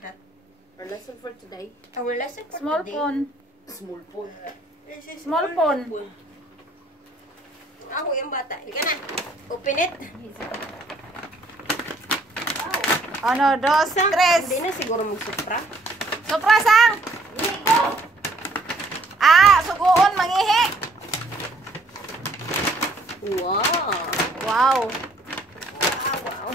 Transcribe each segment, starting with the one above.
Our lesson for today. Our lesson for Small today. phone. Small phone. Small phone. Ako yung bata. Ika na. Open it. Ano, dos, tres. Hindi na siguro mag-supra. Supra sang. Suguon, mangihi. Wow. Wow. Wow.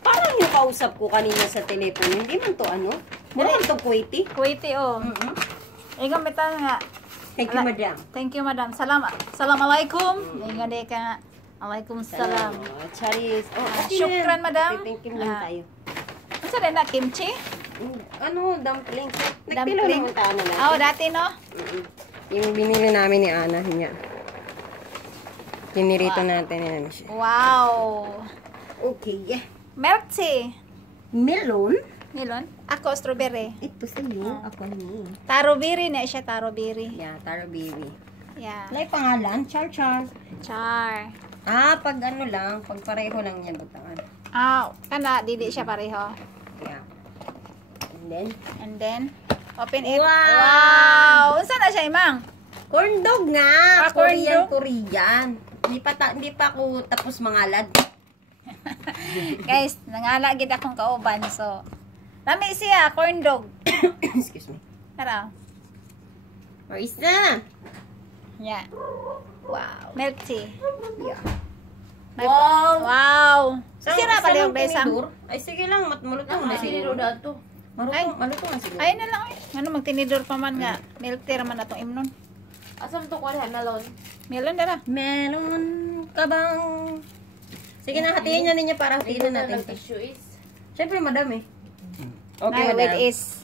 Parang yung kausap ko kanina sa telepono, hindi man to ano? Mura man to Kuwaiti. Kuwaiti, oh. Ikaw, mitan nga. Thank you, madam. Thank you, madam. Assalamualaikum. Ingat deh ka. Waalaikumsalam. Charis. Syukran, madam. Thank you lang tayo. Ano rin na, kimchi? Ano, dumpling. Nagtilaw Dumpling. naman tayo na natin. Oh, dati, no? Yung binili namin ni Ana, niya. Pinirito natin yan siya. Wow. Okay. Milk tea. Melon? Melon? Ako, strawberry. Ito sa'yo. Ako ni. Taro berry na siya, taro berry. Yeah, taro baby. Yeah. Lay pangalan? Char. Char. Pag ano lang, pag pareho lang yan butangan. Kana, didi siya pareho. Yeah. And then, open it. Wow! Wow! Unsa na siya, imang? corn dog nga! Corn dog? Korean. Hindi pa ako tapos mangalad. Guys, nangala gid akong kauban, so lami siya, corn dog. Excuse me. Tara. Where is na? Yeah. Wow. Milk tea. Yeah. Wow. Sira pala yung besang. Ay, sige lang. Malutong na siguro. dato. Malutong na siguro. Ayun na lang. Ano, magtinidor pa man nga. Milk tea raman atong imnon. Asam to kuha melon. Melon dara. Melon ka bang? Sige na, hatiin na ninyo para hatiin na natin. Tissue is. Siyempre, madam eh. Okay, Okay, with madam. is.